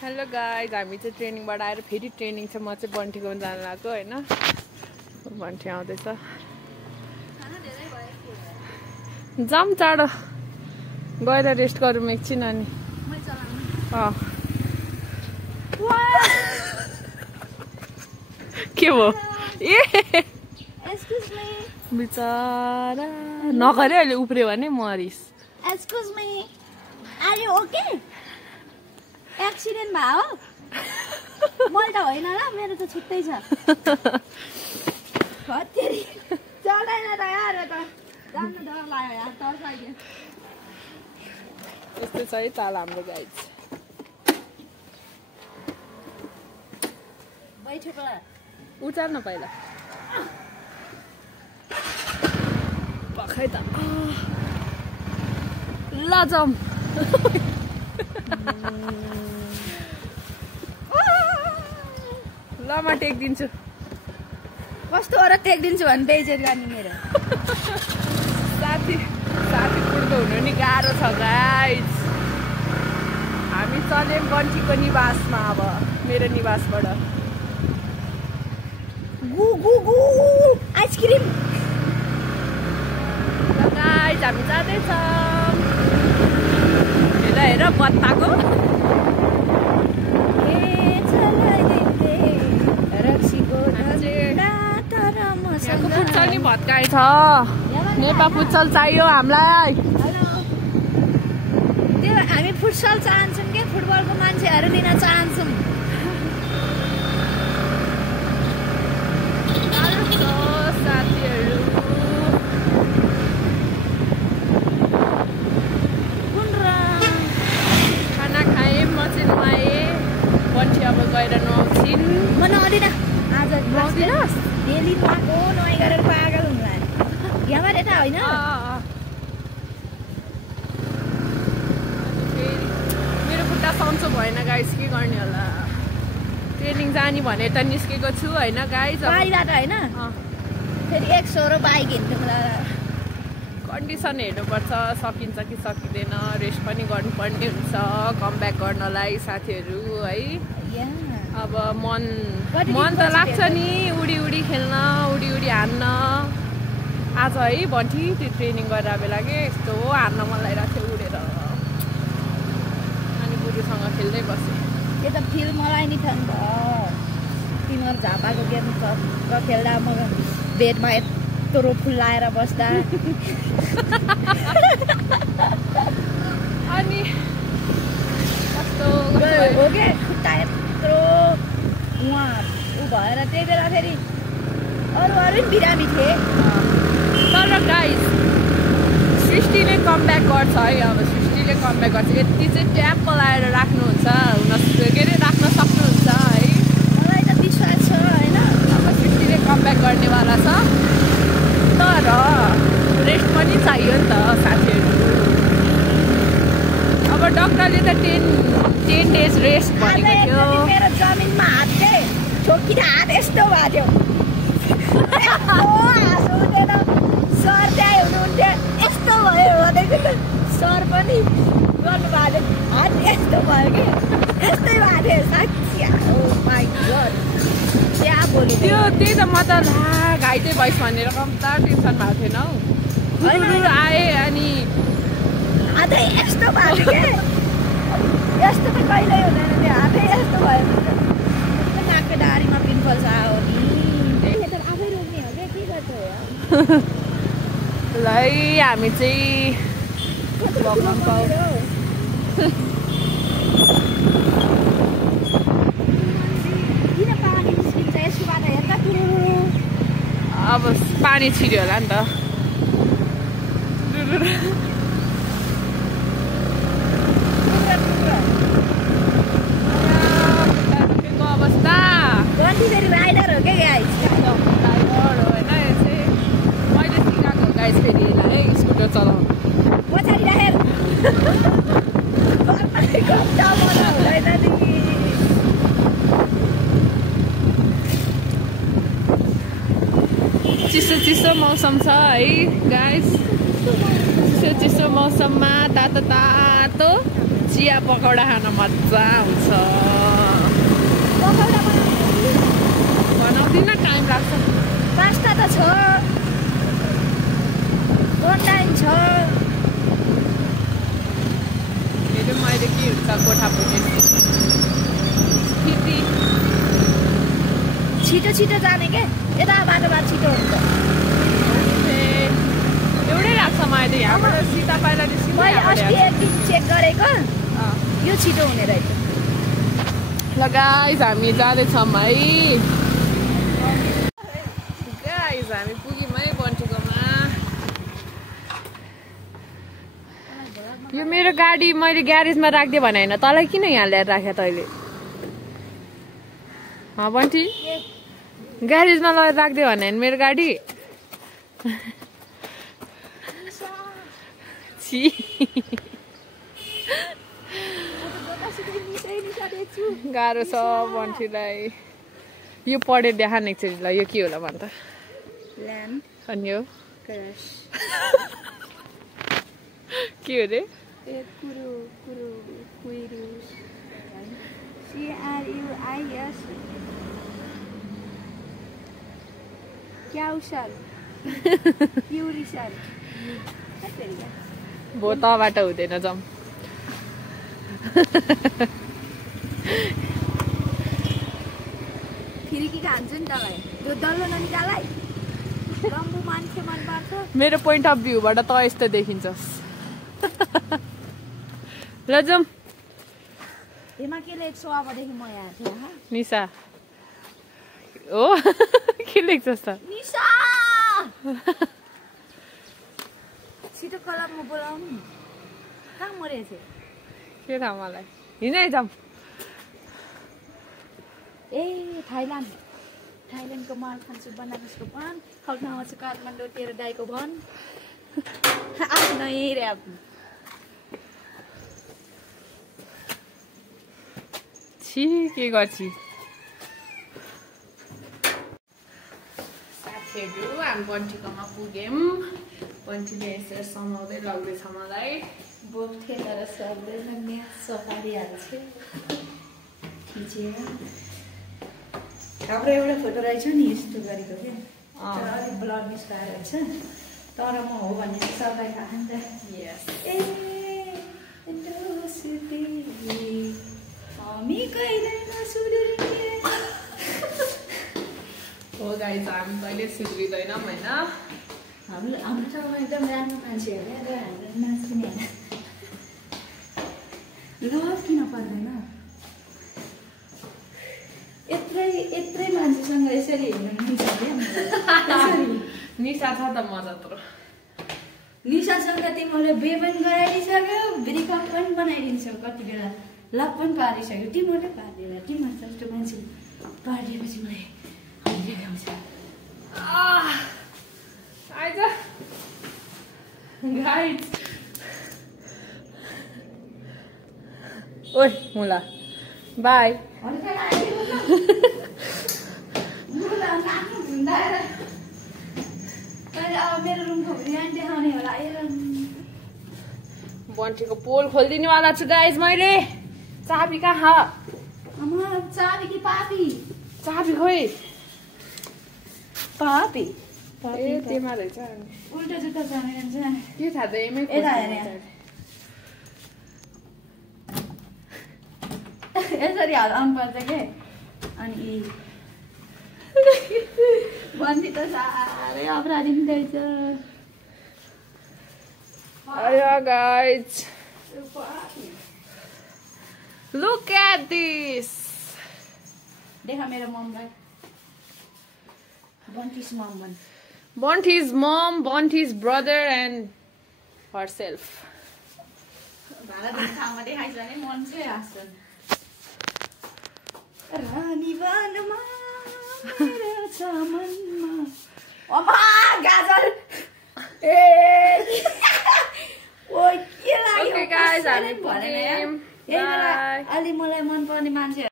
Hello guys, हामी चाहिँ ट्रेनिङबाट आएर फेरि ट्रेनिङ छ। म चाहिँ बन्टीको जान लाग्यो होइन। बन्टी आउँदैछ, जाऊँ चाँडो गएर रेस्ट गरौँ एकछिन। अनि के भयो? ए बिचरा नगरे अहिले उफ्रियो भने मरिस। Excuse me, are you okay? Accident भयो? मैले त होइन ल, मेरो त छुट्टै छ। हत्तेरी चलाइन त यार, त जान्न डर लाग्यो यार, तर्साइदियो। यस्तो छ है चाल हाम्रो गाइज। बैठे पला उचार न पहिला पखाइ त ल जाऊँ। ल म टेक्दिन्छु। कस्तो हो र टेक्दिन्छु भने बेइज्जत गर्ने मेरो। साथी पुड्को हुनु नि गाह्रो छ गाइज। हामी चल्यौँ बन्टीको निवासमा। अब मेरो निवासबाट गु गु गु आइसक्रिम। ल गाइज हामी जाँदैछौँ। हेर बत्ताको यहाँको फुटसल नि भत्काइ छ। नेपाल फुटसल चाहियो हामीलाई। त्यो हामी फुटसल चाहन्छौँ कि फुटबलको मान्छेहरू लिन चाहन्छौँ। साथीहरू खाना खाएँ, म चाहिँ नुहाएँ। बन्टी अब गएर नुहाउँछिन्। म नुहाउँदिनँ आज। नुहाउँदिनस्? डेली नुहाएको नुहाइ गरेर पागल हुनु भयो। यहाँबाट यता होइन मेरो खुट्टा सन्चो भएन गाइस, के गर्ने होला। ट्रेनिङ जाने भने त निस्केको छु होइन गाइस। गाडीबाट होइन, फेरि 100 बाइक हिँड्नु। कन्डिसन हेर्नुपर्छ, सकिन्छ कि सकिँदैन। रेस्ट पनि गर्नुपर्ने हुन्छ कम ब्याक गर्नलाई साथीहरू है। अब मन त लाग्छ नि उडी खेल्न, उडी हान्न। आज है बन्टी त्यो ट्रेनिङ गरेर बेला के यस्तो हान्न मन लागिरहेको थियो उडेर। अनि बुढोसँग खेल्दै बसेँ। त्यो त फिल मलाई नि थियो नि त। तिमीहरू झापाको गेम खेल्दा म बेडमा यत्रो फुल्लाएर बस्दा। अनि कस्तो हो के खुट्टा यत्रो उहाँ ऊ भएर त्यही बेला फेरि अरू बिरामी थिए। तर गाइस सृष्टिले कम ब्याक गर्छ है। अब सृष्टिले कम ब्याक गर्छ। यति चाहिँ ट्याप लाएर राख्नुहुन्छ, के अरे राख्न सक्नुहुन्छ है। मलाई त विश्वास छ होइन। अब सृष्टिले कम ब्याक गर्नेवाला छ। तर रेस्ट पनि चाहियो नि त साथीहरू। अब डक्टरले त 10 डेज रेस्ट भनेको थियो। मेरो जमिनमा हात चाहिँ ठोकिँदा हात यस्तो भएको थियो। हाँसो हुँदैन। सर त्यहाँ हुनुहुन्थ्यो, यस्तो भयो भनेको त सर पनि गर्नुभएको थियो। हात यस्तो भयो कि यस्तै भएको थियो साँच्ची। ओ माइ गड, त्यहाँ बोल्यो त्यही त म त घाइते भइस भनेर कम्ता टेन्सन भएको थिएन हौ। आएँ अनि हातै यस्तो भएको थियो कि यस्तो त कहिल्यै हुँदैन थियो। हातै यस्तो भयो। नाकको डाँडीमा पिम्पल्स आयो नि। आफै रोक्ने हो क्या, के गर्छ ल हामी चाहिँ भगवान पाऊ। किन पानी निस्किन्छ यसबाट हेर्दा टुरु। अब पानी छिर्यो होला नि त। अवस्था गन्ती फेरि राइडर हो क्या गाइस। ड्राइभर हो होइन। यो चाहिँ मैले सिकाएको गाइस फेरि है स्कुटर चलाउनु। पछाडि राखेर हुँदैन नि। चिसो मौसम छ है गाइस। चिसो मौसममा तातो चिया पकौडा खान मजा आउँछ बनाउँदिन टाइम लाग्छ 5टा त छ अनलाइन छ मेरो मैले के हुन्छ कोठा पुग्ने स्थिति छिटो छिटो जाने के यता बाटोमा छिटो हुन्छ एउटै लाग्छ मैले यहाँबाट सीता पाइला मैले अस्ति एकदिन चेक गरेको यो छिटो हुने रहेछ ल गाइस हामी जाँदैछौँ है गाइस हामी पुग्यौँ है बन्टीकोमा यो मेरो गाडी मैले ग्यारेजमा राखिदिएँ भने होइन तँलाई किन यहाँ ल्याएर राखेँ तैँले बन्टी ग्यारेजमा लगेर राखिदियो भने मेरो गाडी गाह्रो छ बन्टीलाई यो पढेर देखान एकचोटि ल यो के होला भन त अनि यो के हो रे भो तबाट हुँदैन जाउँ फिर्की खान्छु नि तपाईँ त्यो डल्लो ननिकालाई लम्बु मान्छे मन पर्छ मेरो पोइन्ट अफ भ्यूबाट त यस्तो देखिन्छस् ल जाउँ एमा के लेख्छु अबदेखि म यहाँ थिएँ निशा हो के लेख्छस् त निशा छिटो कलममा बोलाउनु कहाँ मरेछ के थाहा मलाई हिँडै जाउँ ए थाइल्यान्डको माल खान्छु बनारसको पान खाउन आउँछु काठमाडौँ तेरो दाइको भन आफ्नै ऱ्याप छि के गर्छु साथीहरू हामी बन्टीकोमा पुग्यौँ बन्टीले यसरी समाउँदै लग्दैछ मलाई बोक्थे तर सक्दैन म्याथ सपारिहाल्छु खिचेर हाम्रो एउटा फोटो रहेछ नि यस्तो गरेको क्या तर अलिक ब्लड निस्काएर रहेछ तर म हो भने सबलाई थाहा नि त हामी कहिले नसुध्रिने हो गाइस हामी कहिले सुध्रिँदैनौँ होइन हाम्रो ठाउँमा एकदम राम्रो मान्छेहरू र हाम्रो नाच्ने लभ किन पर्दैन यत्रै मान्छेसँग यसरी हेर्नु मिल्छ निशा छ त म जत्रो निशासँग तिमीहरूले बे पनि गराइदिइसक्यो ब्रेकअप पनि बनाइदिन्छौ कति बेला लभ पनि पारिसक्यो तिमीहरूले पारिदिएर तिमीहरू जस्तो मान्छे पारिदिएपछि मलाई हामीले गाउँछ आइज गाइस ओइ मुला बाई मेरो रुमको देखाउने होला बन्टीको पोल खोलिदिनेवाला छु गाइस मैले चाबी कहाँ चाबी कि पापी चाबी खोइ पापी ए त्यहीमा रहेछ उल्टा जुत्ता जाने जान्छ के थाहा त एमै यसरी हल्लाउनु पर्छ के अनि बन्टी त साह्रै अपराधी पनि रहेछ Hiya guys, look at this. देखा मेरो ममलाई बन्टी's mom one. Bonty's mom, Bonty's brother and herself. भाला दिन ठाउँमा देखाइछ भने मन चाहिँ हाँस्छ रानी वनमा मेरो छ मनमा अमा गाजर ए ओइ के लाग्यो Okay guys, हामी पुग्यौँ। अलि मलाई मन पर्ने मान्छे